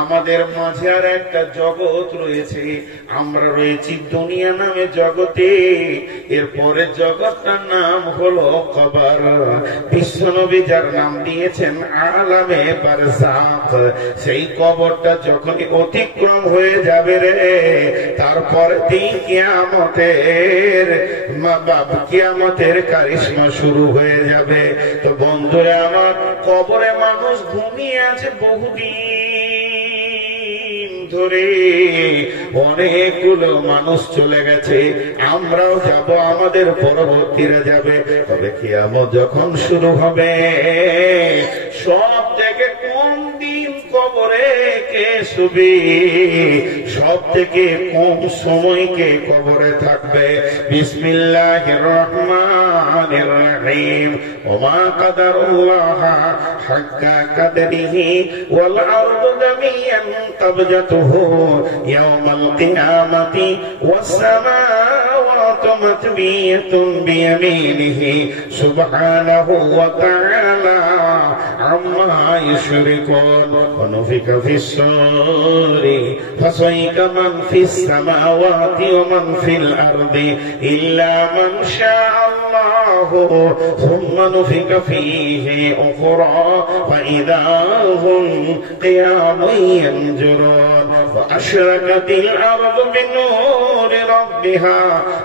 আমাদের মাঝে আর একটা জগৎ রয়েছে, আমরা রয়েছি দুনিয়া নামে জগতে। এরপরে জগৎটার নাম হলো কবর। বিশ্বনবী যার নাম দিয়েছেন আলামে বারজাখ। সেই কবরটা যখন অতিক্রম হয়ে যাবে রে, তারপরে দিন কিয়ামতের কারিশমা শুরু হয়ে যাবে। তো বন্ধুরা আমার, কবরে মানুষ ঘুমিয়ে আছে বহুদিন ধরে, অনেকগুলো মানুষ চলে গেছে, আমরাও যাব, আমাদের পরবর্তীরা যাবে। তবে কিয়ামত যখন শুরু হবে, সব থেকে কম দিন কবরে কে শুবে, সব থেকে কম সময় কে কবরে থাকবে। বিসমিল্লাহির রহমানির রহিম। ওমা কাদারুল্লাহ হাক্কা কাদরিহি ওয়াল আরদু জামিআন তাবজাতুহু ইয়াওমাল কিয়ামাতি ওয়াস সামাওয়াতু মাতবিয়াতুন বিয়ামিনিহি সুবহানাহু ওয়া তাআলা আম্মা ইউশরিকুন। ওয়া নুফিকা ফিস-সূরি ফাসাইকা মান ফিস-সামাওয়াতি ওয়া মান ফিল আরদি ইল্লা মান শাআল্লাহু সুম্মা নুফিকা ফীহি উখরা ফাইযা হুম কিয়ামুন ইয়ানজুরুন। ওয়া আশরাকাতিল আরদু বিনূরি রাব্বিহা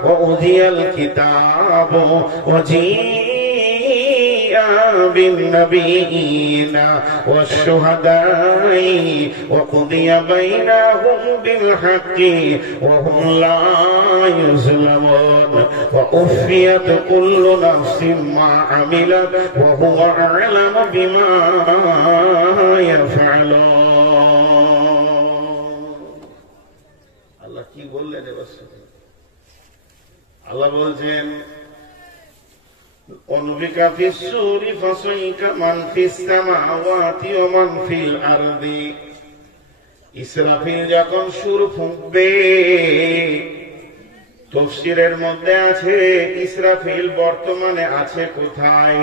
ওয়া উযিয়াল কিতাবু ওয়া بالنبيين والشهداء وقضي بينهم بالحق وهم لا يظلمون ووفيت كل نفس ما عملت وهو أعلم بما يفعلون। আল্লাহ কি বললেন এবার? আল্লাহ বলছেন অনুবিকা ফিস-সূরি ফাসাইকা মান ফিস-সামাওয়াতি ওয়া মান ফিল আরদি। ইসরাফিল যখন সুর ফুঁকবে, তাফসীরের মধ্যে আছে ইসরাফিল বর্তমানে আছে কোথায়?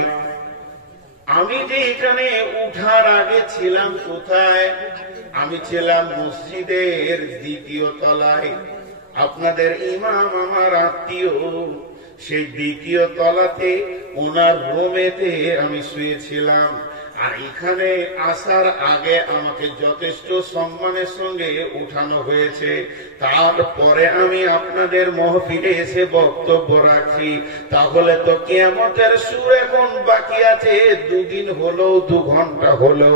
আমি যে এখানে উঠার আগে ছিলাম কোথায়? আমি ছিলাম মসজিদের দ্বিতীয় তলায়। আপনাদের ইমাম আমার আত্মীয়, সেই দ্বিতীয় তলাতে ওনার রুমেতে আমি শুয়েছিলাম। আর এখানে আসার আগে আমাকে যথেষ্ট সম্মানের সঙ্গে উঠানো হয়েছে। তারপরে আমি আপনাদের মাহফিলে এসে বক্তব্য রাখি। তাহলে তো কিয়ামতের সুর এখন বাকি আছে, 2 দিন হলো, 2 ঘন্টা হলো।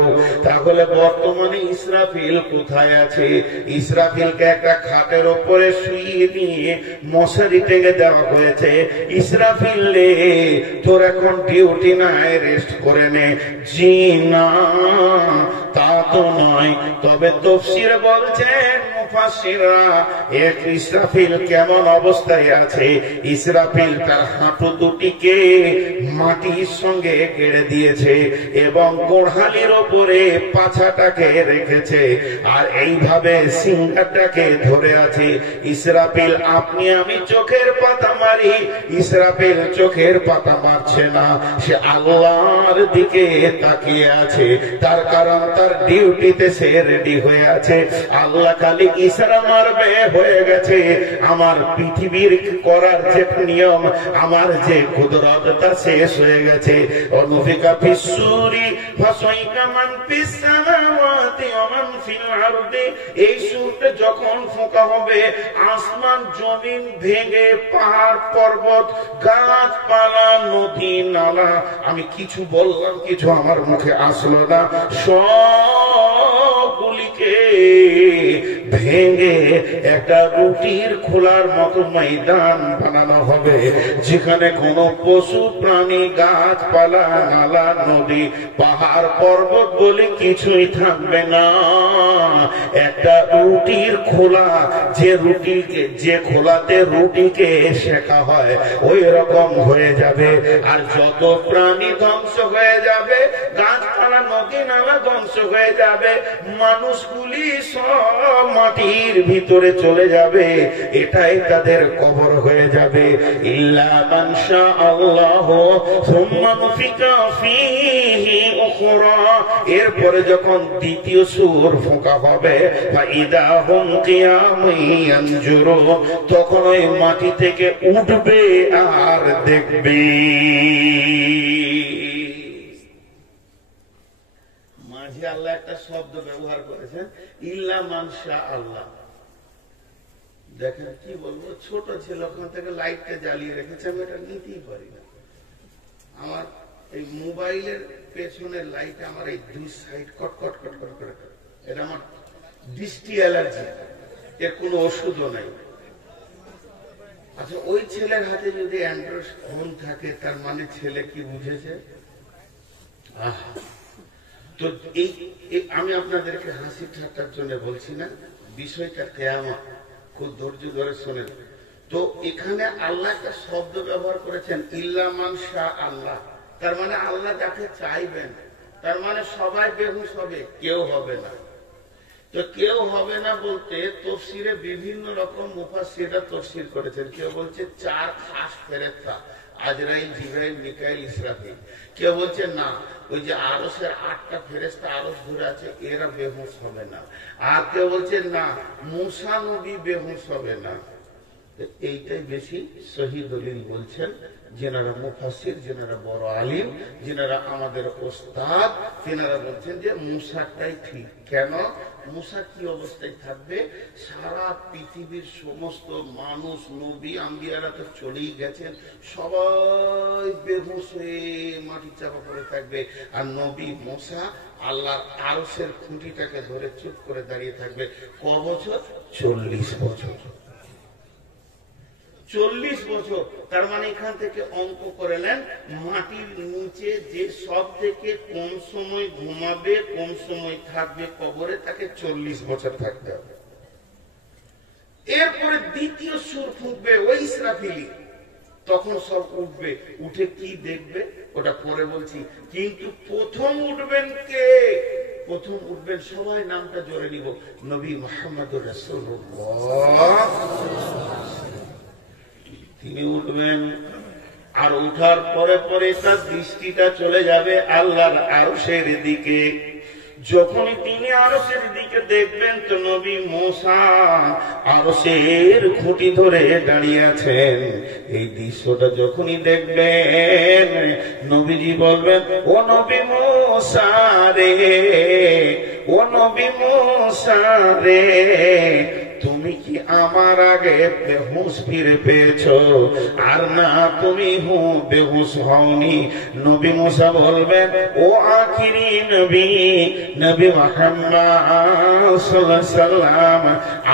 তাহলে বর্তমানে ইসরাফিল কোথায় আছে? ইসরাফিলকে একটা খাটের উপরে শুইয়ে দিয়ে মশারি টেনে দেওয়া হয়েছে। ইসরাফিল রে, তোর এখন ডিউটি নাই, রেস্ট করে নে। জি না, তা তো নয়। তবে তাফসীর বলছেন মুফাসসিররা, এক ইসরাফিল কেমন অবস্থায় আছে? ইসরাফিল তার হাঁটু দুটিকে মাটির সঙ্গে কেড়ে দিয়েছে এবং গোড়ালির ওপরে পাছাটাকে রেখেছে, আর এইভাবে সিংহাটাকে ধরে আছে। ইসরাফিল আপনি আমি চোখের পাতা মারি, ইসরাফিল চোখের পাতা মারছে না, সে আল্লাহর দিকে তাকিয়ে আছে। তার কারণ তার ডিউটিতে সে রেডি হয়ে আছে। আল্লাহ খালি ইশারা মারবে, হয়ে গেছে। আমার পৃথিবীর করার যে নিয়ম, আমার যে কুদরত, তা শেষ হয়ে গেছে। অনুফিকা ফিস-সূরি ফাসাইকা মান ফিস-সামাওয়াতি ওয়া মান ফিল আরদি। এই সুরটা যখন ফোঁকা হবে, আসমান জমিন ভেঙে, পাহাড় পর্বত, গাছপালা, নদী নালা, আমি কিছু বললাম, কিছু আমার মুখে আসলো না, সবগুলিকে ভেঙে একটা রুটির খোলার মতো ময়দান বানানো হবে, যেখানে কোনো পশু প্রাণী, গাছপালা, নালা, নদী, পাহাড় পর্বত বলে কিছুই থাকবে না। একটা রুটির খোলা, যে খোলাতে রুটিকে শেখা হয়, ওই রকম হয়ে যাবে। আর যত প্রাণী ধ্বংস হয়ে যাবে, গাছপালা, নদী নালা ধ্বংস হয়ে যাবে, মানুষগুলি সব মাটির ভিতরে ভিতরে চলে যাবে, এটাই তাদের কবর হয়ে যাবে। ইল্লা মান শা আল্লাহ সুম্মা নুফিকা ফীহি উখরা, এরপরে যখন দ্বিতীয় সূর ফোঁকা হবে, ফাইদা হুম কিয়ামুন ইয়ানজুরুন, তখন ওই মাটি থেকে উঠবে আর দেখবে। মাঝে আল্লাহ একটা শব্দ ব্যবহার করেছেন, ইল্লা মান শা আল্লাহ। দেখেন কি বলবো, ছোট ছিল ওখান থেকে লাইটটা জ্বালিয়ে রেখেছে, আমি এটা নিতেই পারি না। আমার এই মোবাইলের পেছনের লাইট আমার এই দুই সাইড কটকট কটকট করে, এটা আমার দৃষ্টি অ্যালার্জি, এর কোনো ওষুধও নাই। আচ্ছা, ওই ছেলের হাতে যদি অ্যান্ড্রয়েড ফোন থাকে, তার মানে ছেলে কি বুঝেছে? তো এই আমি আপনাদেরকে হাসি ঠাট্টার জন্য বলছি না, বিষয়টা কিয়ামত, খুব ধৈর্য ধরে শোনেন। তো এখানে আল্লাহ একটা শব্দ ব্যবহার করেছেন, ইল্লা মান শা আল্লাহ, তার মানে আল্লাহ যাকে চাইবেন, তার মানে সবাই বেহুশ হবে, কেউ হবে না। তো কেউ হবে না বলতে তাফসীরে বিভিন্ন রকম মুফাসসিররা তাফসীর করেছেন। কেউ বলছে 4 খাস ফেরেশতা, আজরাইল, জিবরাইল, মিকাইল, ইসরাফিল। কেউ বলছে না, ওই যে আরশের 8টা ফেরেশতা আরশ ধরে আছে, এরা বেহুশ হবে না। আর কেউ বলছে না, মুসা নবী বেহুশ হবে না। এইটাই বেশি সহিহ দলিল বলছেন যেনারা মুফাসসির, যেনারা বড় আলিম, যেনারা আমাদের ওস্তাদ, তেনারা বলছেন যে মুসাটাই ঠিক। কেন? মুসা কি অবস্থায় থাকবে? সারা পৃথিবীর সমস্ত মানুষ, নবী আম্বিয়ারা তো চলেই গেছেন, সবাই বেহুশ হয়ে মাটি চাপা পড়ে থাকবে, আর নবী মুসা আল্লাহর আরশের খুঁটিটাকে ধরে চুপ করে দাঁড়িয়ে থাকবে। ক বছর? 40 বছর। 40 বছর, তার মানে এখান থেকে অঙ্ক করে নেন, মাটির নিচে যে সব থেকে কোন সময় ঘুমাবে, কোন সময় থাকবে কবরে, তাকে 40 বছর থাকতে হবে। এরপরে দ্বিতীয় সুর ফুঁকবে ওই ইসরাফিলি, তখন সব উঠবে, উঠে কি দেখবে ওটা পরে বলছি। কিন্তু প্রথম উঠবেন কে? প্রথম উঠবেন, সবাই নামটা জোরে নিব, নবী মুহাম্মদুর রাসূলুল্লাহ। তিনি উঠবেন, আর উঠার পরে পরে তার দৃষ্টিটা চলে যাবে আল্লাহর আরশের দিকে। যখনই তিনি আরশের দিকে দেখবেন, তো নবী মুসা আরশের খুঁটি ধরে দাঁড়িয়ে আছেন। এই দৃশ্যটা যখনই দেখবেন, নবীজি বলবেন, ও নবী মুসা রে, ও নবী মুসা রে, তুমি কি আমার আগে বেহুশ ফিরে পেয়েছো? আর না, তুমি বেহুশ হওনি। নবী মুসা বলবেন, ও আখিরি নবী, নবী মুহাম্মদ সাল্লাল্লাহু আলাইহি সাল্লাম,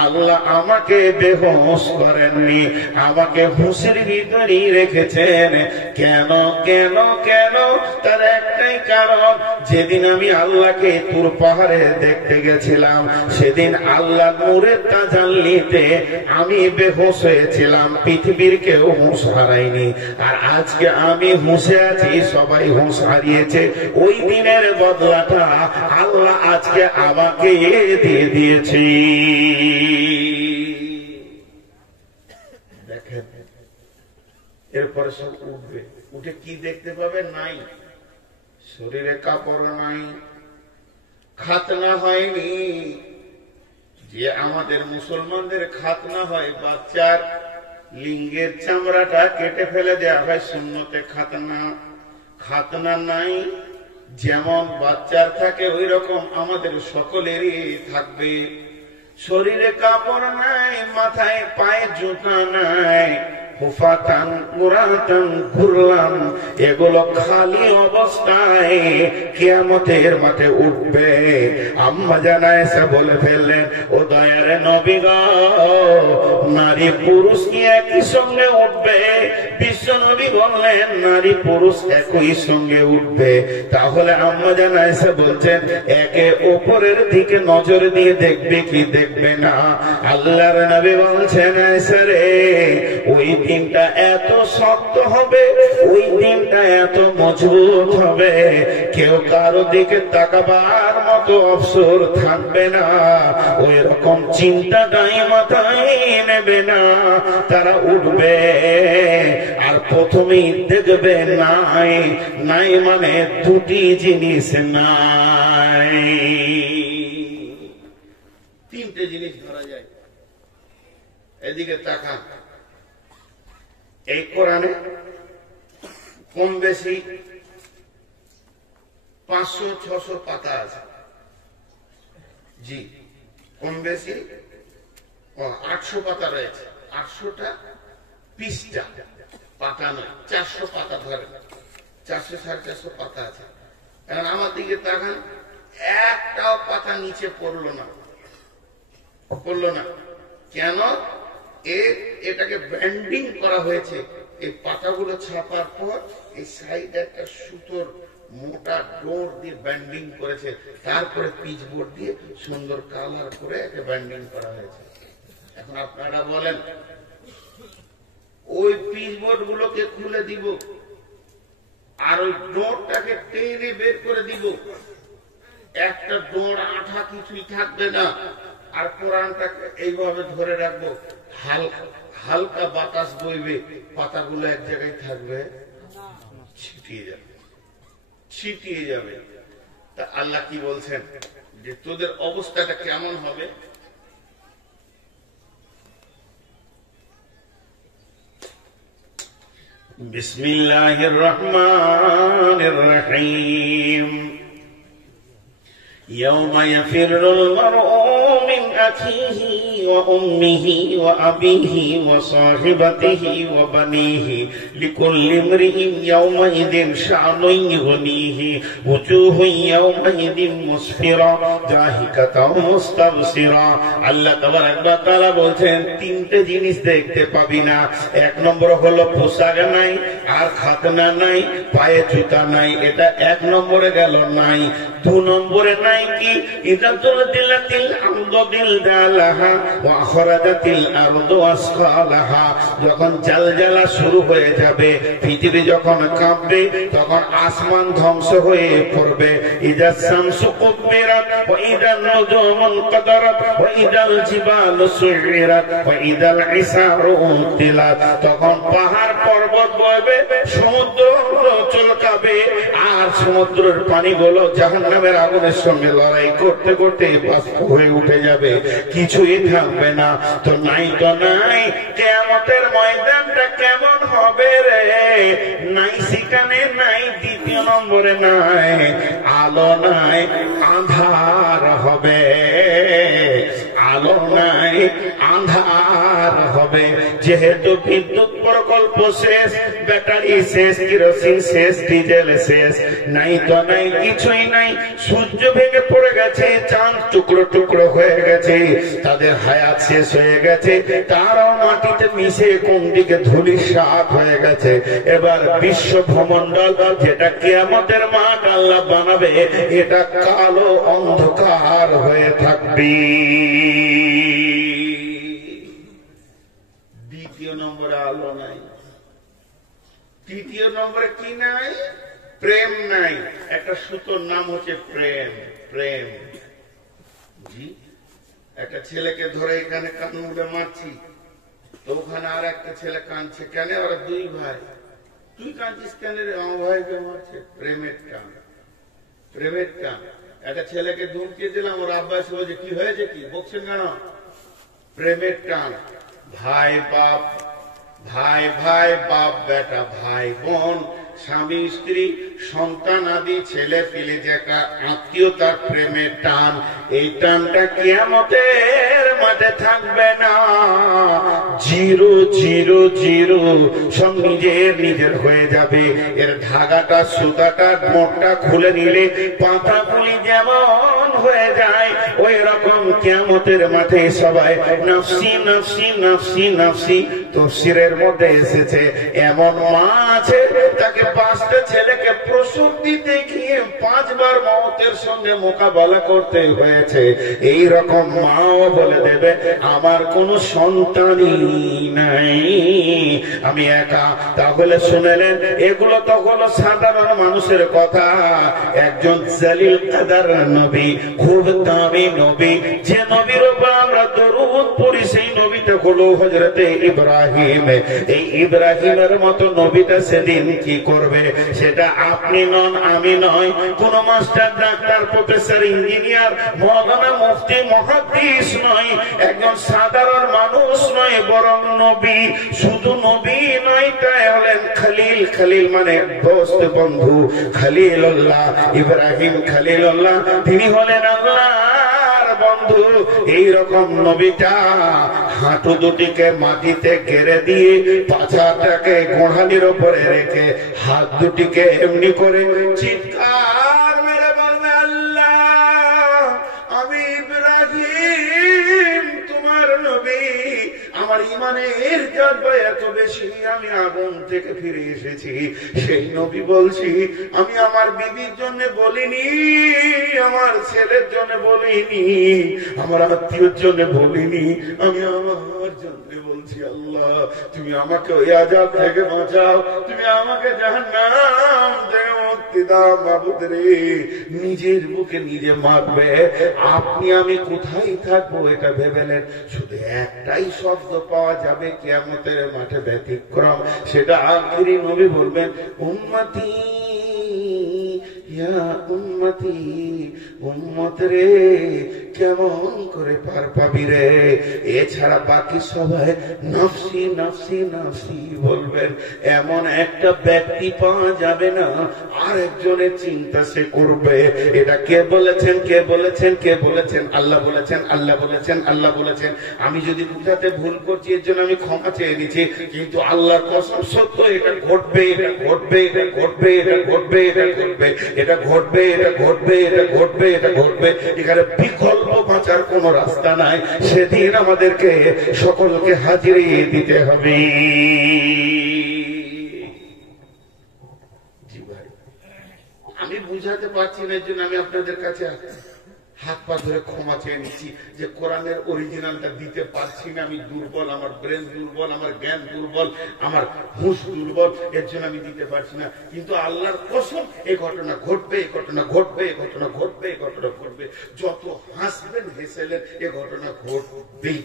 আল্লাহ আমাকে বেহুশ করেননি, আমাকে হুঁশের ভিতরেই রেখেছেন। কেন কেন কেন? তার একটাই কারণ, যেদিন আমি আল্লাহকে তুর পাহাড়ে দেখতে গেছিলাম, সেদিন আল্লাহ নূরের তাজাল্লিতে আমি বেহুশ হয়েছিলাম, পৃথিবীর কেউ হুঁশ হারায়নি। আর আজকে আমি হুঁশে আছি, সবাই হুঁশ হারিয়েছে। ওই দিনের বদলাটা আল্লাহ আজকে আমাকে দিয়ে দিয়েছি। দেখেন, এরপরে সব উঠবে, উঠে কি দেখতে পাবে? নাই, শরীরে কাপড় নাই, খাতনা হয়নি। যে আমাদের মুসলমানদের খাতনা হয়, বাচ্চার লিঙ্গের চামড়াটা কেটে ফেলে দেওয়া হয়, সুন্নতে খাতনা। খাতনা নাই, যেমন বাচ্চার থাকে ওই রকম আমাদের সকলেরই থাকবে। শরীরে কাপড় নাই, মাথায় পায়ে জুতা নাই, হুফাতান মুরাতান ঘুরলাম, এগুলো খালি অবস্থায় কিয়ামতের মাঠে উঠবে। আম্মা জানা এসে বলে ফেললেন, ও দয়ার নবী গো, নারী পুরুষ কি একই সঙ্গে উঠবে? বিশ্ব নবী বললেন, নারী পুরুষ একই সঙ্গে উঠবে। তাহলে আম্মা জানা এসে বলছেন, একে ওপরের দিকে নজর দিয়ে দেখবে কি দেখবে না? আল্লাহর নবী বলছেন, এসে রে, ওই দিনটা এত শক্ত হবে, ওই দিনটা এত মজবুত হবে, কেউ কারো দিকে তাকাবার মতো অবসর থাকবে না। ওই রকম চিন্তাটাই মাথায় নেবে না, তারা উঠবে আর প্রথমেই দেখবে নাই, নাই মানে দুটি জিনিস নাই। তিনটে জিনিস ধরা যায়। এদিকে তাকান, এই কোরআনে কম বেশি 500-600 পাতা আছে। জি, কম বেশি 800 পাতা রয়েছে। 800টা পৃষ্ঠা, পাতা নয়, 400 পাতা ধরে, 400-450 পাতা আছে। এখন আমার দিকে তাকান, একটাও পাতা নিচে পড়লো না, পড়লো না। কেন? এটাকে ব্যান্ডিং করা হয়েছে। এই পাতাগুলো ছাপার পর এই সাইডে একটা সুতোর মোটা ডোর দিয়ে ব্যান্ডিং করেছে, তারপরে পিচবোর্ড দিয়ে সুন্দর কালার করে একটা ব্যান্ডিং করা হয়েছে। এখন আপনারা বলেন, ওই পিচবোর্ড গুলোকে খুলে দিব আর ওই ডোরটাকে টেনে বের করে দিব, একটা ডোর আঠা কিছুই থাকবে না, আর কোরআনটাকে এইভাবে ধরে রাখবো, হালকা বাতাস বইবে, পাতাগুলো এক জায়গায় থাকবে, ছিটিয়ে যাবে, ছিটিয়ে যাবে। তা আল্লাহ কি বলছেন যে তোদের অবস্থাটা কেমন হবে? বিসমিল্লাহির রহমানির রহিম। يوم يفر المرء من أخيه وأمه وأبيه وصاحبته وبنيه لكل امرئ يومئذ شأن يغنيه وجوه يومئذ مسفرة ضاحكة مستبصرة। আল্লাহ তাবারক ওয়া তাআলা বলছেন তিনটে জিনিস দেখতে পাবি না। এক নম্বর হলো পোশাক নাই, আর খাতনা নাই, পায়ে জুতা নাই, এটা এক নম্বরে গেল নাই। দু নম্বরে নাই কি, ইদা জুলজিলাতিল আরদু জিলজালাহা ওয়া আখরাজাতিল আরদু আসকালাহা। যখন জালজালা শুরু হয়ে যাবে, পৃথিবী যখন কাঁপবে, তখন আসমান ধ্বংস হয়ে পড়বে। ইদা শামসু কুবিরাত ওয়া ইদান নুজুমু কাদারাত ওয়া ইদাল জিবালু সুইরাত ওয়া ইদাল ইসারু উতিলাত। তখন পাহাড় পর্বত বইবে, সমুদ্র চলকাবে, আর সমুদ্রের পানিগুলো জাহান্নামের আগুনের সঙ্গে লড়াই করতে করতে বাষ্প হয়ে উঠে যাবে, কিছুই থাকবে না। তো নাই তো নাই, কিয়ামতের ময়দানটা কেমন হবে রে? নাই সেখানে নাই, দ্বিতীয় নম্বরে নাই, আলো নাই, আঁধার হবে। আলো নাই, আঁধার হবে। যেহেতু বিদ্যুৎ প্রকল্প শেষ, ব্যাটারি শেষ, কেরোসিন শেষ, ডিজেল শেষ, নাই তো নাই, কিছুই নাই। সূর্য ভেঙে পড়ে গেছে, চাঁদ টুকরো টুকরো হয়ে গেছে, তাদের হায়াত শেষ হয়ে গেছে, তারাও মাটিতে মিশে কোন দিকে ধূলিসাৎ হয়ে গেছে। এবার বিশ্ব ভূমণ্ডল, যেটা কিয়ামতের মাঠ আল্লাহ বানাবে, এটা কালো অন্ধকার হয়ে থাকবে। দ্বিতীয় নম্বরে আলো নাই। তৃতীয় নম্বরে কি নাই? প্রেম নাই। একটা সুতোর নাম হচ্ছে প্রেম। প্রেম, জি, একটা ছেলেকে ধরে এখানে কান মুড়ে মারছি, তো ওখানে আর একটা ছেলে কাঁদছে। কেন? ওরা দুই ভাই। তুই কাঁদছিস কেন রে? আমার ভাইকে মারছে। প্রেমের টান, প্রেমের টান। একটা ছেলেকে ধমকিয়ে দিলাম, ওর আব্বা এসে বলছে কি হয়েছে, কি বকছেন কেন? প্রেমের টান। ভাই বাপ, ভাই ভাই, বাপ বেটা, ভাই বোন, স্বামী স্ত্রী, সন্তান আদি, ছেলে পিলে, যে একটা আত্মীয়তার প্রেমের টান, এই টানটা কিয়ামতের মাঠে থাকবে না। জিরো জিরো জিরো, সব নিজের নিজের হয়ে যাবে। এর ধাগাটা, সুতাটা, মোটটা খুলে নিলে পাতাগুলি যেমন হয়ে যায়, ওই রকম কিয়ামতের মাঠে সবাই নফসি নফসি নফসি নফসি। তাফসীরের মধ্যে এসেছে এমন মা আছে তাকে 5টা ছেলেকে প্রসব দিতে গিয়ে 5 বার মওতের সঙ্গে মোকাবেলা করতে হয়েছে। এই রকম মাও বলে দেবে আমার কোনো সন্তানই নাই, আমি একা। তাহলে শুনেলেন, এগুলো তো হলো সাধারণ মানুষের কথা। একজন জালিল কাদার নবী, খুব দামি নবী, যে নবীর উপর আমরা দরুদ পড়ি, সেই নবীটা হলো হযরতে ইব্রাহিম। এই ইব্রাহিমের মতো নবীটা সেদিন কি করবে সেটা আপনি নন, আমি নয়, কোন মাস্টার, ডাক্তার, প্রফেসর, ইঞ্জিনিয়ার, মাওলানা, মুফতি, মুহাদ্দিস নয়, একজন সাধারণ মানুষ নয়, বরং নবী। শুধু নবী নয়, তাই হলেন খলিল। খলিল মানে দোস্ত, বন্ধু। খলিলুল্লাহ, ইব্রাহিম খলিলুল্লাহ, তিনি হলেন আল্লাহর বন্ধু। এইরকম নবীটা হাঁটু দুটিকে মাটিতে গেড়ে দিয়ে পাছাটাকে গোড়ালির উপরে রেখে হাত দুটিকে এমনি করে চিৎকার মেরে বলবে, আল্লাহ আমি ইব্রাহিম তোমার নবী, আমার ইমানের জজ্বা এত বেশি, আমি আগুন থেকে ফিরে এসেছি। সেই নবী বলছি, আমি আমার বিবির জন্য বলিনি, আমার ছেলের জন্য বলিনি, আমার আত্মীয়র জন্য বলিনি, আমি আমার জন্য বলছি। আল্লাহ তুমি আমাকে ওই আযাব থেকে বাঁচাও, তুমি আমাকে জাহান্নাম থেকে মুক্তি দাও। মাবুদ রে, নিজের বুকে নিজে মারবে। আপনি আমি কোথায় থাকবো এটা ভেবেলেন? শুধু একটাই শব্দ পাওয়া যাবে কিয়ামতের মাঠে, ব্যতিক্রম। সেটা আখিরি নবী বলবেন, উম্মতি ইয়া উম্মতি, উম্মত রে কেমন করে পার পাবি রে। এছাড়া বাকি সবাই নফসি নফসি নফসি বলবেন। এমন একটা ব্যক্তি পাওয়া যাবে না আর একজনের চিন্তা সে করবে। এটা কে বলেছেন, কে বলেছেন, কে বলেছেন? আল্লাহ বলেছেন, আল্লাহ বলেছেন, আল্লাহ বলেছেন। আমি যদি বুঝাতে ভুল করছি এর জন্য আমি ক্ষমা চেয়ে নিচ্ছি, কিন্তু আল্লাহর কসম সত্য, এটা ঘটবে, এটা ঘটবে, এটা ঘটবে, এটা ঘটবে, এটা ঘটবে, এটা ঘটবে, এটা ঘটবে, এটা ঘটবে, এটা ঘটবে। এখানে বিকল্প বাঁচার কোন রাস্তা নাই। সেদিন আমাদেরকে সকলকে হাজিরি দিতে হবে। জি ভাই, আমি বুঝাতে পারছি না, এর জন্য আমি আপনাদের কাছে হাত পা ধরে ক্ষমা চেয়ে নিচ্ছি যে কোরআনের অরিজিনালটা দিতে পারছি না। আমি দুর্বল, আমার ব্রেন দুর্বল, আমার জ্ঞান দুর্বল, আমার হুঁশ দুর্বল, এর জন্য আমি দিতে পারছি না। কিন্তু আল্লাহর কসম, এই ঘটনা ঘটবে, এই ঘটনা ঘটবে, এই ঘটনা ঘটবে, এই ঘটনা ঘটবে। যত হাসবেন হেসেলেন, এ ঘটনা ঘটবেই।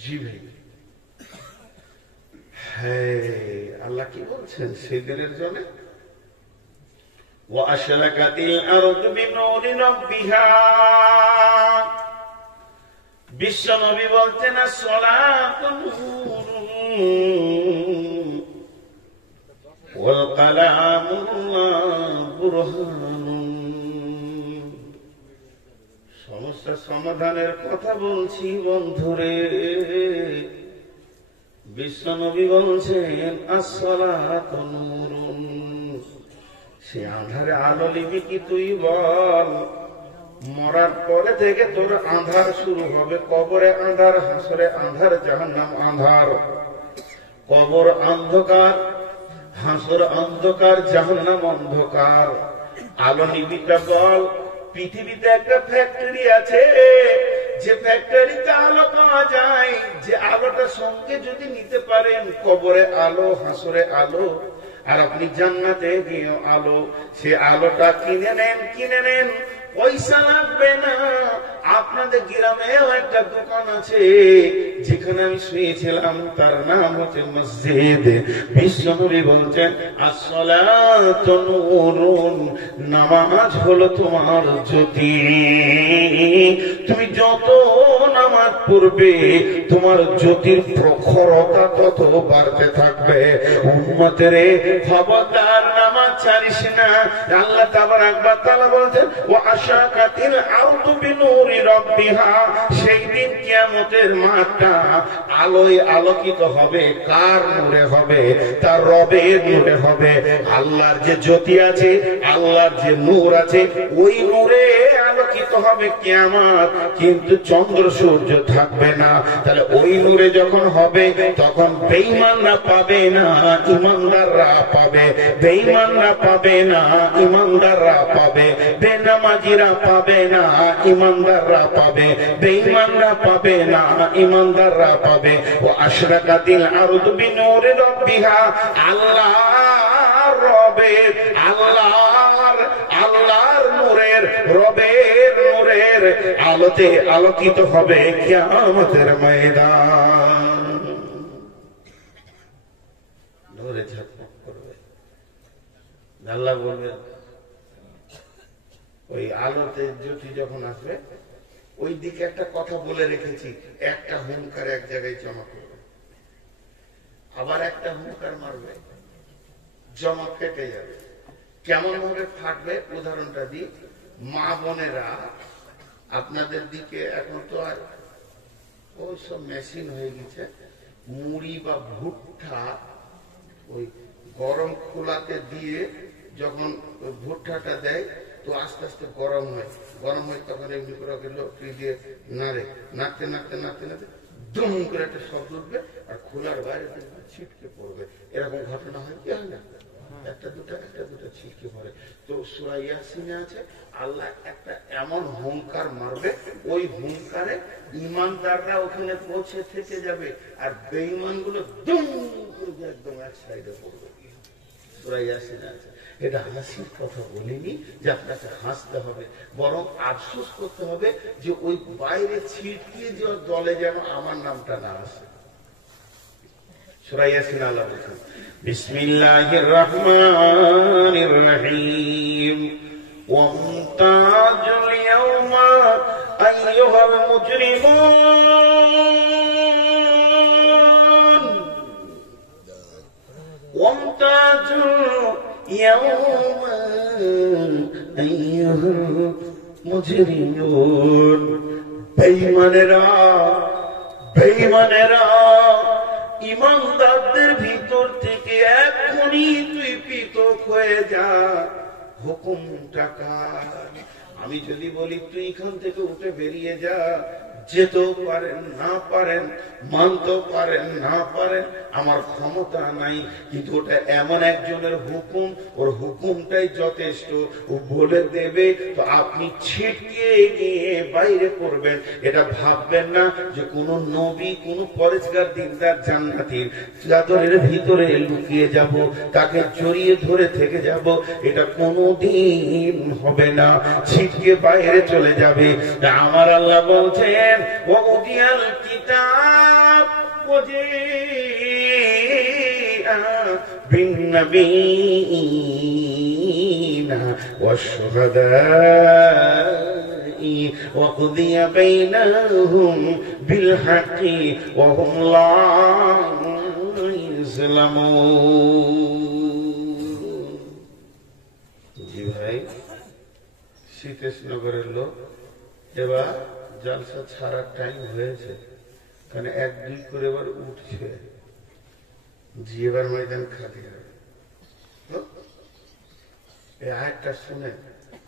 জি ভাই, হ্যাঁ, আল্লাহ কি বলছেন সেই দিনের জন্য? وأشرقت الأرض بنور ربها। বিশ্ব নবী বলতেন, আসসালাতু নূরুন ওয়াল কালামু বুরহানুন। সমস্যা সমাধানের কথা বলছি বন্ধুরে। বিশ্ব নবী বলছেন, আসসালাতু নূরুন। সে আঁধারে আলো নিবি কি তুই বল? মরার পরে থেকে তোর আঁধার শুরু হবে। কবরে আঁধার, হাসরে আঁধার, জাহান্নাম আঁধার। কবর অন্ধকার, হাসর অন্ধকার, জাহান্নাম অন্ধকার। আলো নিবিটা বল। পৃথিবীতে একটা ফ্যাক্টরি আছে, যে ফ্যাক্টরিতে আলো পাওয়া যায়, যে আলোটা সঙ্গে যদি নিতে পারেন, কবরে আলো, হাসরে আলো, আর আপনি জান্নাতে গিয়ে আলো, সে আলোটা কিনে নেন, কিনে নেন, পয়সা লাগবে না। আপনাদের গ্রামেও একটা দোকান আছে, যেখানে আমি শুয়েছিলাম, তার নাম হচ্ছে মসজিদ। বিশ্বনবী বলছেন, আসসালাতু নূরুন, নামাজ হলো তোমার জ্যোতি। তুমি যত নামাজ পড়বে, তোমার জ্যোতির প্রখরতা তত বাড়তে থাকবে। উম্মতের খবরদার নামাজ ছাড়িস না। আল্লাহ তাবারাক ওয়া তাআলা বলছেন, ওয়া আশাকাতিল আরদু বিনূরি রাব্বিহা, সেই দিন কিয়ামতের মাঠটা আলোয় আলোকিত হবে। কার নূরে হবে? তার রবের নূরে হবে। আল্লাহর যে জ্যোতি আছে, আল্লাহর যে নূর আছে, ওই নূরে আলোকিত হবে কিয়ামত। কিন্তু চন্দ্র সূর্য থাকবে না। তাহলে ওই নূরে যখন হবে তখন বেঈমানরা পাবে না, ইমানদাররা পাবে। বেঈমানরা পাবে না, ইমানদাররা পাবে। বেনামাজিরা পাবে না, ইমানদাররা পাবে। বেঈমানরা পাবে না, ইমানদাররা পাবে। ও আশরাকাতিল আরদু বিনূরি রাব্বিহা, আল্লাহর রবের, আল্লাহর নূরের, রবের নূরের আলোতে আলোকিত হবে কিয়ামতের ময়দান। নূরে ঝকমক করবে। আল্লাহ বলবেন, ওই আলোতে জ্যোতি যখন আসবে, ওই দিকে একটা কথা বলে রেখেছি, একটা হুঙ্কার এক জায়গায় জমা করবে, আবার একটা হুঙ্কার মারবে, জমা ফেটে যাবে। কেমন ভাবে ফাটবে উদাহরণটা দিই। মা বোনেরা আপনাদের দিকে এখন তো আর ওই সব মেশিন হয়ে গেছে, মুড়ি বা ভুট্টা ওই গরম খোলাতে দিয়ে যখন ভুট্টাটা দেয় তো আস্তে আস্তে গরম হয়, তখন এমনি করে লকড়ি দিয়ে নাড়তে দুম করে একটা শব্দ উঠবে আর খোলার বাইরে ছিটকে পড়বে। এরকম ঘটনা হয় কি হয় না? একটা দুটা ছিটকে পড়ে। তো সূরা ইয়াসিনে আছে, আল্লাহ একটা এমন হুঙ্কার মারবে, ওই হুঙ্কারে ইমানদাররা ওখানে পৌঁছে থেকে যাবে আর বেঈমান গুলো দুম করে একদম এক সাইডে পড়বে। সূরা ইয়াসিনে আছে। এটা হাসির কথা বলিনি যে আপনাকে হাসতে হবে, বরং আফসোস করতে হবে যে ওই বাইরে ছিটকে যাওয়া দলে যেন আমার নামটা না আসে। সূরা ইয়াসিন আল্লাহ বলেছেন, বিসমিল্লাহির রহমানির রহিম, ওয়ামতাজুল ইয়াওমা আইয়ুহাল মুজরিমুন, ওয়ামতাজুল ইয়াওমা আইয়ুহাল মুজরিমুন। বেঈমানেরা ইমানদারদের ভিতর থেকে এখনই তুই পৃথক হয়ে যা। হুকুমটা কার? আমি যদি বলি তুই এখান থেকে উঠে বেরিয়ে যা, যেতেও পারেন না পারেন, মানতেও পারেন না পারেন, আমার ক্ষমতা নাই। কিন্তু ওটা এমন একজনের হুকুম, ওর হুকুমটাই যথেষ্ট। ও বলে দেবে তো আপনি ছিটকে গিয়ে বাইরে করবেন। এটা ভাববেন না যে কোন নবী, কোন পরেজগার দিনদার জান্নাতীর চাদরের ভিতরে লুকিয়ে যাব, তাকে জড়িয়ে ধরে থেকে যাব, এটা কোনদিন হবে না। ছিটকে বাইরে চলে যাবে। আমার আল্লাহ বলছেন, ওয়াউদিয়াল কিতাব ওয়াজিআ বিন্নাবিয়িনা ওয়াশ-শুহাদা'i ওয়াকুদিয়া বাইনাহুম বিল হাক্কি ওয়া হুম লা ইউযলামুন। জি ভাই, শ্রীকৃষ্ণনগরের লোক এবার জলসা ছাড়ার টাইম হয়েছে, কারণ 1-2 করে এবার উঠছে। জি, এবার ময়দান খালি হবে। এই আয়াতটা শুনে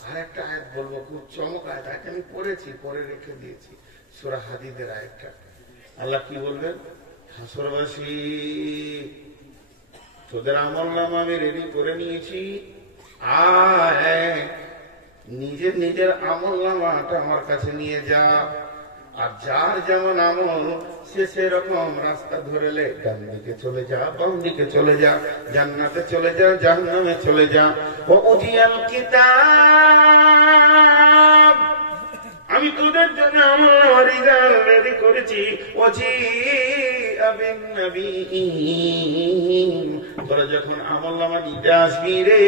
আর একটা আয়াত বলবো, খুব চমক আয়াত। আমি পড়েছি, পরে রেখে দিয়েছি, সূরা হাদীদের আয়াতটা। আল্লাহ কি বলবেন? হাসরবাসী, তোদের আমলনামা আমি রেডি করে নিয়েছি, আয় নিজের আমলনামাটা আমার কাছে নিয়ে যা। আর যার যেমন আমল সে সেরকম রাস্তা ধরেলে ডান দিকে চলে যা, বাম দিকে চলে যা, জান্নাতে চলে যা, জাহান্নামে চলে যা। ওয়াউদিয়াল কিতাব, আমি তোদের জন্য আমার রিজাল্ট রেডি করেছি। ওয়াজিআ বিন্নাবিয়িন, তোরা যখন আমলনামা নিতে আসবি রে,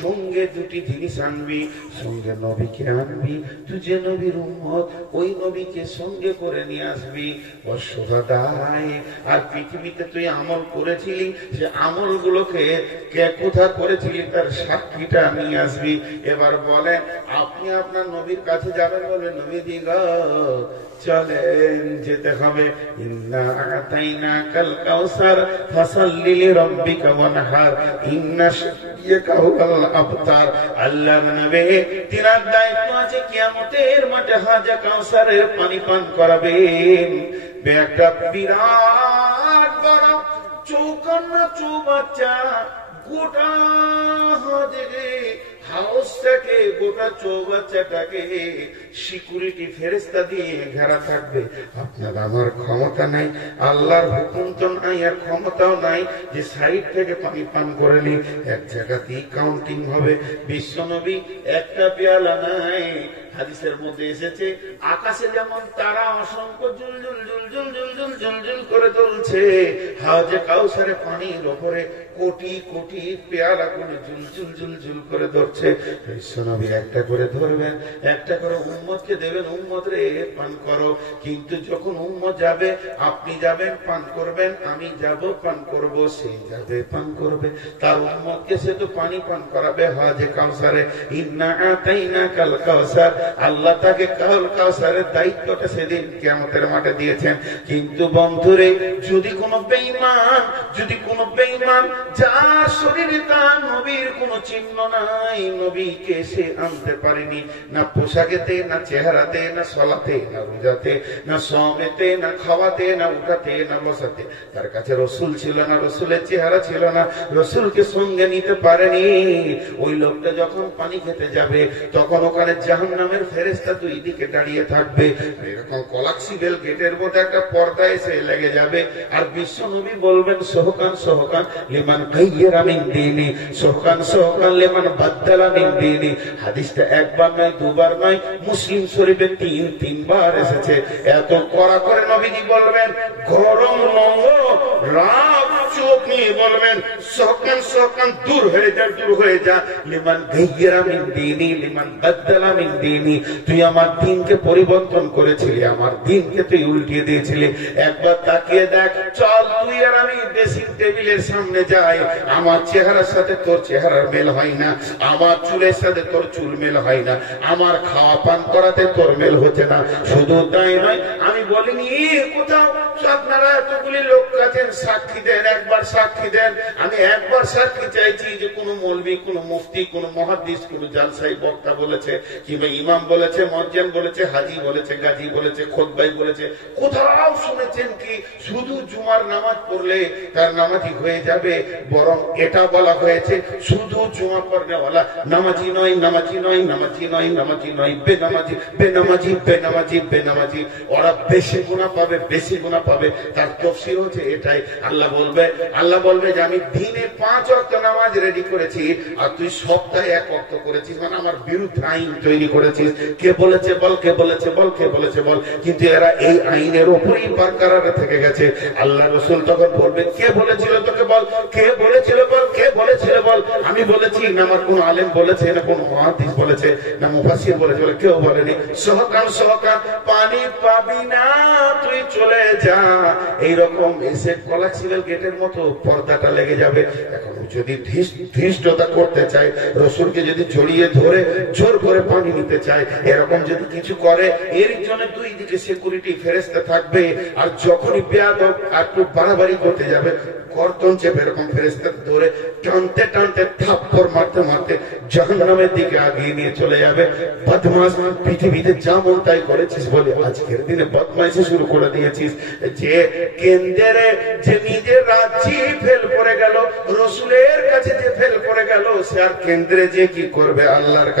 সঙ্গে দুটি জিনিস আনবি। সঙ্গে নবীকে আনবি, তুই যে নবীর উম্মত ওই নবীকে সঙ্গে করে নিয়ে আসবি। ওয়াশ-শুহাদা'i, আর পৃথিবীতে তুই আমল করেছিলি সে আমলগুলোকে কে কোথা করেছিলি তার সাক্ষীটা নিয়ে আসবি। এবার বলেন, আপনি আপনার নবীর কাছে যাবেন বলে বলবে নবীজি গো চলেন যেতে হবে। ইন্না আতাইনাকাল কাউসার ফাসাল্লি লিরাব্বিকা ওয়ানহার ইন্না শানিয়াকা হুয়াল আবতার। আল্লাহর নবী তিনার দায়িত্ব আছে কিয়ামতের মাঠে হাজা কাউসারের পানি পান করাবেন। একটা বিরাট বড় চৌকান্না চৌবাচ্চা গোটা হাউসটাকে গোটা চৌবাচ্চাটাকে সিকিউরিটি ফেরেশতা দিয়ে ঘেরা থাকবে। আপনার আমার ক্ষমতা নাই, আল্লাহর হুকুম তো নাই, আর ক্ষমতাও নাই যে সাইড থেকে পানি পান করে নি। এক জায়গাতেই কাউন্টিং হবে। বিশ্বনবী একটা পেয়ালা নাই। হাদিসের মধ্যে এসেছে আকাশে যেমন তারা অসংখ্য জুলজুল জুলজুল জুলজুল জুলজুল করে চলছে, হাওজে কাউসারে পানির উপরে কোটি কোটি পেয়ালা করে জুলজুল জুলজুল করে ধরছে। বিশ্বনবী একটা করে ধরবেন, একটা করে উম্মতকে দেবেন, উম্মত রে পান করো। কিন্তু যখন উম্মত যাবে, আপনি যাবেন পান করবেন, আমি যাব পান করব, সে যাবে পান করবে, তার উম্মতকে সে তো পানি পান করাবে হাওজে কাউসারে। ইন্না আতাইনাকাল কাউসার, আল্লাহ তাকে কাউসারের দায়িত্বটা সেদিন কিয়ামতের মাঠে দিয়েছেন। কিন্তু বন্ধুরে যদি কোনো বেঈমান যার শরীরে তার নবীর কোনো চিহ্ন নাই, নবীকে সে আনতে পারেনি, না পোশাকেতে, না চেহারাতে, না সলাতে, না রোজাতে, না সমেতে, না খাওয়াতে, না উঠাতে, না বসাতে, তার কাছে রসুল ছিল না, রসুলের চেহারা ছিল না, রসুলকে সঙ্গে নিতে পারেনি, ওই লোকটা যখন পানি খেতে যাবে তখন ওখানে জাহান্নামের ফেরেশতা দুই দিকে দাঁড়িয়ে থাকবে। এরকম কলাক্সিবেল গেটের মধ্যে একটা পর্দা এসে লেগে যাবে, আর বিশ্ব নবী বলবেন সোহকান সোহকান লিমান গায়্যারা মিন দীনি, সোহকান সোহকান লিমান বাদদালা মিন দীনি। হাদিসটা একবার নয়, দুবার নয়, মুসলিম শরীফে তিনবার এসেছে। এত কড়া করে নবীজি বলবেন, গরম নঙ্গ রাগ চোখ নিয়ে বলবেন সোহকান সোহকান দূর হয়ে যা, দূর হয়ে যা, লিমান গায়্যারা মিন দীনি লিমান বাদদালা মিন দীনি। তুই আমার দিনকে পরিবর্তন করেছিলি, আমার দিনকে তুই উল্টিয়ে দিয়েছিলি। একবার তাকিয়ে দেখ, চল তুই আর আমি ড্রেসিং টেবিলের সামনে যাই, আমার চেহারার সাথে তোর চেহারার মেল হয় না, আমার চুলের সাথে তোর চুল মেল হয় না, আমার খাওয়া পান করাতে তোর মেল হচ্ছে না। শুধু তাই নয়, আমি বলিনি কোথাও আপনারা এতগুলি লোক আছেন, সাক্ষী দেন, একবার সাক্ষী দেন। আমি একবার সাক্ষী চাইছি যে কোন মৌলবী, কোন মুফতি, কোন মুহাদ্দিস, কোন জালসাই বক্তা বলেছে, কিংবা ইমাম বলেছে, মুয়াজ্জিন বলেছে, হাজী বলেছে, গাজী বলেছে, খুতবাই বলেছে, কোথাও শুনেছেন কি শুধু জুমার নামাজ পড়লে তার নামাজি হয়ে যাবে? বরং এটা বলা হয়েছে শুধু জুমা পড়নেওয়ালা নামাজি নয়, নামাজি নয়, নামাজি নয়, নামাজি নয়, বেনামাজি, বেনামাজি, বেনামাজি, বেনামাজি। ওরা বেশি গুনাহ পাবে, বেশি গুনাহ পাবে। তার তাফসীর হচ্ছে এটাই। আল্লাহ বলবে যে আমি দিনে 5 ওয়াক্ত নামাজ রেডি করেছি, আর তুই সপ্তাহে 1 ওয়াক্ত করেছিস, মানে আমার বিরুদ্ধে আইন তৈরি করেছিস। কে বলেছে বল, কে বলেছে বল, কে বলেছে বল। কিন্তু এরা এই আইনের উপরই বারকারার থেকে গেছে। আল্লাহ রাসূল তখন বলবে, কে বলেছিল তোকে বল, কে বলেছিল বল, কে বলেছিল বল। আমি বলেছি না, আমার কোন আলেম বলেছে না, কোন মুহাদ্দিস বলেছে না, মুফাসসির বলেছে, বলে কেউ বলেনি। সহকান সহকান পানি পাবি না, তুই চলে যা। এইরকম এসে কলাক্সিবেল গেটের মতো পর্দাটা লেগে যাবে। এখন যদি ধৃষ্টতা করতে চায়, রসুলকে যদি জড়িয়ে ধরে জোর করে পানি নিতে চায়, এরকম যদি কিছু করে, এর জন্য দুই দিকে সিকিউরিটি ফেরেশতা থাকবে। আর যখনই বেয়াদব একটু বাড়াবাড়ি করতে যাবে, গর্দন চেপে এরকম ফেরেশতা ধরে টানতে টানতে থাপ্পড় মারতে মারতে জাহান্নামের দিকে আগিয়ে নিয়ে চলে যাবে। বদমাশ, পৃথিবীতে যা মন তাই করেছিস বলে আজকের দিনে বদমাইশি শুরু করে দিয়েছিস। যে কেন্দ্রে যে নিজের রাজ্যে ফেল করে গেল, রসুলের কাছে যে ফেল করে গেল, সে আর কেন্দ্রে যে কি করবে? আল্লাহর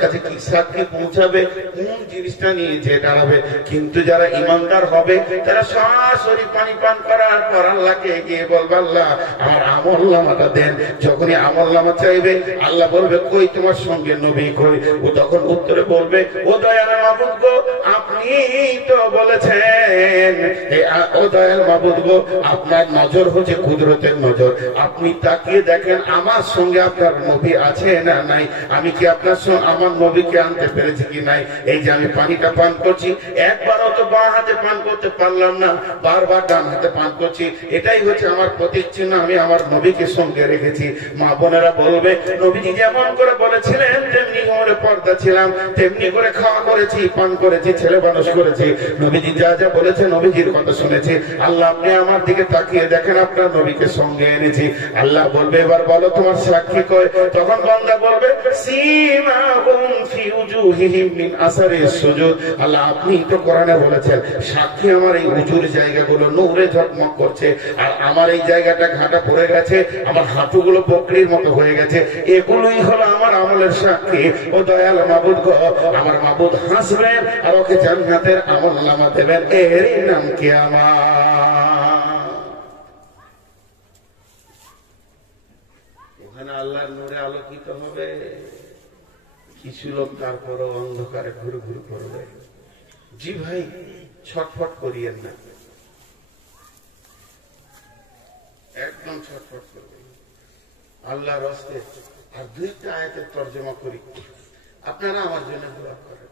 কাছে কি সাক্ষী পৌঁছাবে? কোন জিনিসটা নিয়ে যে দাঁড়াবে? কিন্তু যারা ইমানদার হবে, তারা সরাসরি পানি পান করার পর আল্লাহকে গিয়ে বলবে, আল্লাহ আমার আমলনামাটা দেন। যখনই আমলনামা চাইবে, আল্লাহ বলবে, কই তোমার সঙ্গে নবী কই? ও তখন উত্তরে বলবে, ও দয়াল মাবুদ গো, আপনি তো বলেছেন, ও দয়াল মাবুদ গো, আপনার নজর হচ্ছে কুদরতের নজর, আপনি আপনি তাকিয়ে দেখেন আমার সঙ্গে আপনার নবী আছে না নাই, আমি কি আপনার সঙ্গে আমার নবীকে আনতে পেরেছি কি নাই। এই যে আমি পানিটা পান করছি, একবারও তো বাঁ হাতে পান করতে পারলাম না, বারবার ডান হাতে পান করছি, এটাই হচ্ছে আমার প্রতীক চিহ্ন, আমি আমার নবীকে সঙ্গে রেখেছি। মা বোনেরা বলবে নবীজি যেমন করে বলেছিলেন তেমনি করে পর্দা ছিলাম, তেমনি করে খাওয়া করেছি, পান করেছি, ছেলে মানুষ করেছি, নবীজি যা যা বলেছে নবীজির কথা শুনেছি। আল্লাহ আপনি আমার দিকে তাকিয়ে দেখেন আপনার নবীকে সঙ্গে এনেছি। আল্লাহ বলবে এবার বলো তোমার সাক্ষী কয়। তখন বান্দা বলবে সীমাহুম ফি উজুহিহিম মিন আসারিস সুজুদ। আল্লাহ আপনি তো কোরআনে বলেছেন সাক্ষী আমার এই উজুর জায়গাগুলো নূরে ঝকমক করছে, আর আমার এই জায়গাটা ঘাটা পড়ে গেছে, আমার হাঁটুগুলো বকরির মতো হয়ে গেছে, এগুলোই হলো আমার আমলের সাক্ষী। ও দয়াল মাবুদ গো, আমার মাবুদ হাসবেন আর ওকে জান্নাতের আমলনামা দেবেন, এরই নাম কিয়ামত। ওখানে আল্লাহর নূরে আলোকিত হবে, কিছু লোক তারপরও অন্ধকারে ঘুরে ঘুরে করবে। জি ভাই, ছটফট করিয়েন না, একদম ছটফট করবে আল্লাহর রাস্তে। আর দুই একটা আয়াতের তর্জমা করি, আপনারা আমার জন্য দোয়া করেন।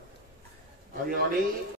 আমি অনেক